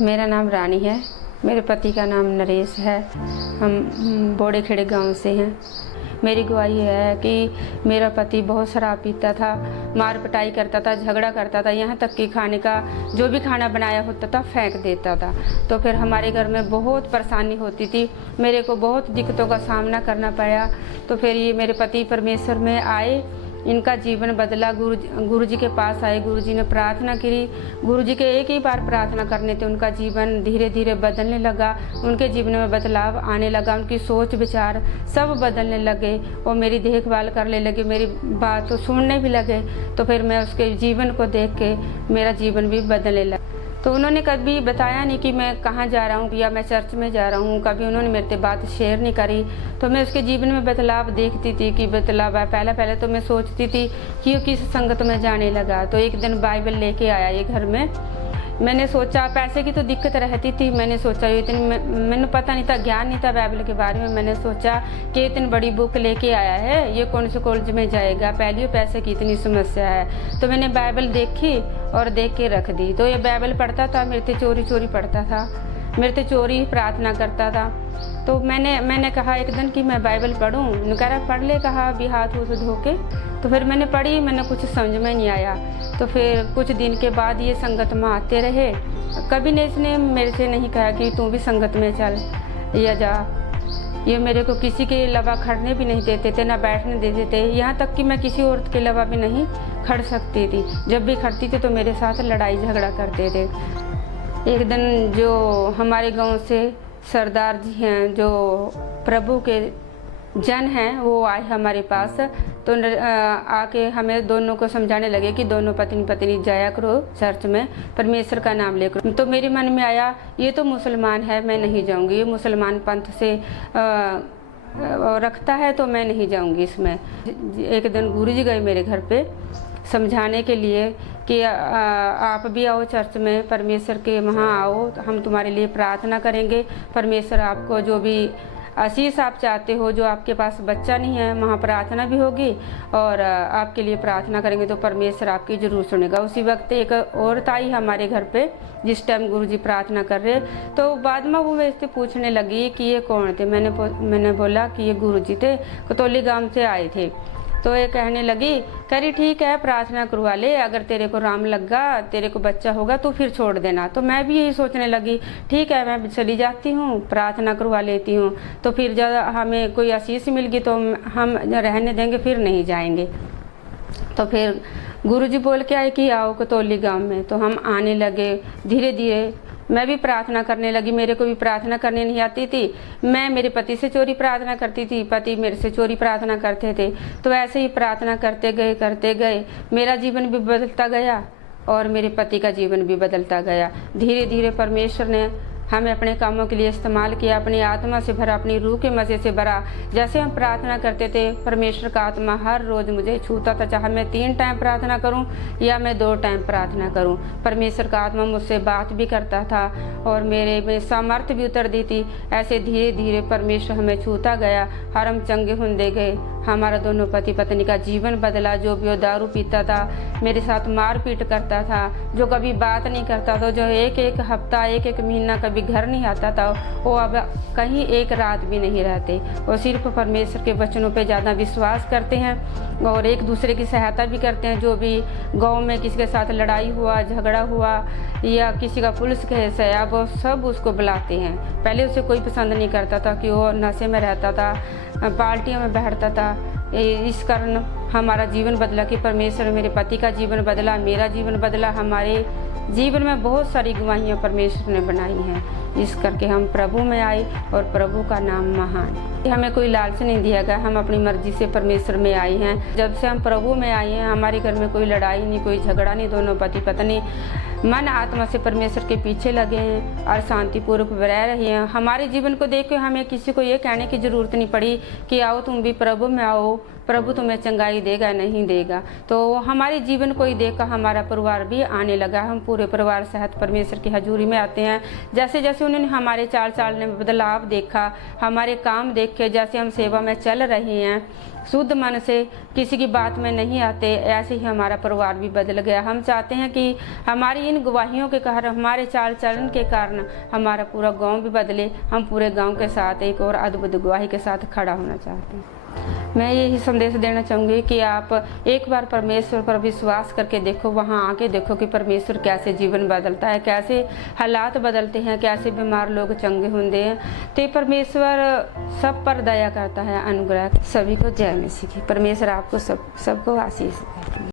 मेरा नाम रानी है। मेरे पति का नाम नरेश है। हम बोड़े खेड़े गांव से हैं। मेरी गवाही है कि मेरा पति बहुत शराब पीता था, मार पिटाई करता था, झगड़ा करता था, यहाँ तक कि खाने का जो भी खाना बनाया होता था फेंक देता था। तो फिर हमारे घर में बहुत परेशानी होती थी, मेरे को बहुत दिक्कतों का सामना करना पड़ा। तो फिर ये मेरे पति परमेश्वर में आए, इनका जीवन बदला। गुरु जी के पास आए, गुरु जी ने प्रार्थना करी। गुरु जी के एक ही बार प्रार्थना करने से उनका जीवन धीरे धीरे बदलने लगा। उनके जीवन में बदलाव आने लगा, उनकी सोच विचार सब बदलने लगे और मेरी देखभाल करने लगे, मेरी बात तो सुनने भी लगे। तो फिर मैं उसके जीवन को देख के मेरा जीवन भी बदलने लगा। तो उन्होंने कभी बताया नहीं कि मैं कहाँ जा रहा हूँ या मैं चर्च में जा रहा हूँ, कभी उन्होंने मेरे से बात शेयर नहीं करी। तो मैं उसके जीवन में बदलाव देखती थी कि बदलाव है। पहले तो मैं सोचती थी कि वो किस संगत में जाने लगा। तो एक दिन बाइबल लेके आया ये घर में। मैंने सोचा, पैसे की तो दिक्कत रहती थी, मैंने सोचा इतनी मैंने पता नहीं था, ज्ञान नहीं था बाइबल के बारे में। मैंने सोचा कि इतनी बड़ी बुक लेके आया है, ये कौन से कॉलेज में जाएगा, पहले पैसे की इतनी समस्या है। तो मैंने बाइबल देखी और देख के रख दी। तो ये बाइबल पढ़ता था, मेरे से चोरी चोरी पढ़ता था, मेरे से चोरी प्रार्थना करता था। तो मैंने कहा एक दिन कि मैं बाइबल पढ़ूँ। कह रहा पढ़ ले, कहा अभी हाथ उठ धो के। तो फिर मैंने पढ़ी, मैंने कुछ समझ में नहीं आया। तो फिर कुछ दिन के बाद ये संगत में आते रहे। कभी ने इसने मेरे से नहीं कहा कि तू भी संगत में चल या जा। ये मेरे को किसी के अलावा खड़ने भी नहीं देते थे, ना बैठने देते थे। यहाँ तक कि मैं किसी औरत के अलावा भी नहीं खड़ सकती थी। जब भी खड़ती थी तो मेरे साथ लड़ाई झगड़ा करते थे। एक दिन जो हमारे गांव से सरदार जी हैं, जो प्रभु के जन हैं, वो आए हमारे पास। तो आके हमें दोनों को समझाने लगे कि दोनों पत्नी पत्नी जाया करो चर्च में, परमेश्वर का नाम लेकर। तो मेरे मन में आया ये तो मुसलमान है, मैं नहीं जाऊंगी, ये मुसलमान पंथ से रखता है तो मैं नहीं जाऊंगी इसमें। एक दिन गुरु जी गए मेरे घर पे समझाने के लिए कि आप भी आओ चर्च में, परमेश्वर के वहाँ आओ, हम तुम्हारे लिए प्रार्थना करेंगे। परमेश्वर आपको जो भी आशीष आप चाहते हो, जो आपके पास बच्चा नहीं है, वहाँ प्रार्थना भी होगी और आपके लिए प्रार्थना करेंगे तो परमेश्वर आपकी जरूर सुनेगा। उसी वक्त एक औरत आई हमारे घर पे जिस टाइम गुरुजी प्रार्थना कर रहे। तो बाद में वो मेरे से पूछने लगी कि ये कौन थे। मैंने बोला कि ये गुरुजी थे, कतौली गांव से आए थे। तो ये कहने लगी, कह रही ठीक है प्रार्थना करवा ले, अगर तेरे को राम लगा, तेरे को बच्चा होगा तो फिर छोड़ देना। तो मैं भी यही सोचने लगी, ठीक है मैं चली जाती हूँ, प्रार्थना करवा लेती हूँ। तो फिर जब हमें कोई आशीष मिल गई तो हम रहने देंगे, फिर नहीं जाएंगे। तो फिर गुरुजी बोल के आए कि आओ कतौली गाँव में। तो हम आने लगे धीरे धीरे। मैं भी प्रार्थना करने लगी, मेरे को भी प्रार्थना करने नहीं आती थी। मैं मेरे पति से चोरी प्रार्थना करती थी, पति मेरे से चोरी प्रार्थना करते थे। तो ऐसे ही प्रार्थना करते गए मेरा जीवन भी बदलता गया और मेरे पति का जीवन भी बदलता गया। धीरे धीरे परमेश्वर ने हमें अपने कामों के लिए इस्तेमाल किया, अपनी आत्मा से भरा, अपनी रूह के मज़े से भरा। जैसे हम प्रार्थना करते थे, परमेश्वर का आत्मा हर रोज़ मुझे छूता था, चाहे मैं 3 टाइम प्रार्थना करूं या मैं 2 टाइम प्रार्थना करूं। परमेश्वर का आत्मा मुझसे बात भी करता था और मेरे में सामर्थ्य भी उतर दी थी। ऐसे धीरे धीरे परमेश्वर हमें छूता गया और हम चंगे होते गए। हमारा दोनों पति पत्नी का जीवन बदला। जो भी वो दारू पीता था, मेरे साथ मारपीट करता था, जो कभी बात नहीं करता था, जो एक हफ्ता एक महीना कभी घर नहीं आता था, वो अब कहीं एक रात भी नहीं रहते। वो सिर्फ परमेश्वर के वचनों पे ज़्यादा विश्वास करते हैं और एक दूसरे की सहायता भी करते हैं। जो भी गांव में किसी के साथ लड़ाई हुआ, झगड़ा हुआ या किसी का पुलिस केस है, वो सब उसको बुलाते हैं। पहले उसे कोई पसंद नहीं करता था कि वो नशे में रहता था, पार्टियों में बैठता था। इस कारण हमारा जीवन बदला कि परमेश्वर मेरे पति का जीवन बदला, मेरा जीवन बदला। हमारे जीवन में बहुत सारी गवाहियाँ परमेश्वर ने बनाई हैं, इस करके हम प्रभु में आए और प्रभु का नाम महान। हमें कोई लालच नहीं दिया गया, हम अपनी मर्जी से परमेश्वर में आए हैं। जब से हम प्रभु में आए हैं, हमारे घर में कोई लड़ाई नहीं, कोई झगड़ा नहीं। दोनों पति पत्नी मन आत्मा से परमेश्वर के पीछे लगे हैं और शांतिपूर्वक रह रहे हैं। हमारे जीवन को देख के हमें किसी को ये कहने की ज़रूरत नहीं पड़ी कि आओ तुम भी प्रभु में आओ, प्रभु तुम्हें चंगाई देगा नहीं देगा। तो हमारे जीवन को ही देखकर हमारा परिवार भी आने लगा। हम पूरे परिवार सहित परमेश्वर की हजूरी में आते हैं। जैसे जैसे उन्होंने हमारे चाल चलने में बदलाव देखा, हमारे काम देखे, जैसे हम सेवा में चल रहे हैं, शुद्ध मन से किसी की बात में नहीं आते, ऐसे ही हमारा परिवार भी बदल गया। हम चाहते हैं कि हमारी इन गवाहियों के कारण, हमारे चाल चलन के कारण हमारा पूरा गांव भी बदले। हम पूरे गांव के साथ एक और अद्भुत गवाही के साथ खड़ा होना चाहते हैं। मैं यही संदेश देना चाहूँगी कि आप एक बार परमेश्वर पर विश्वास करके देखो, वहाँ आके देखो कि परमेश्वर कैसे जीवन बदलता है, कैसे हालात बदलते हैं, कैसे बीमार लोग चंगे होंगे हैं। तो परमेश्वर सब पर दया करता है, अनुग्रह। सभी को जय मसीह की। परमेश्वर आपको सबको आशीष दे।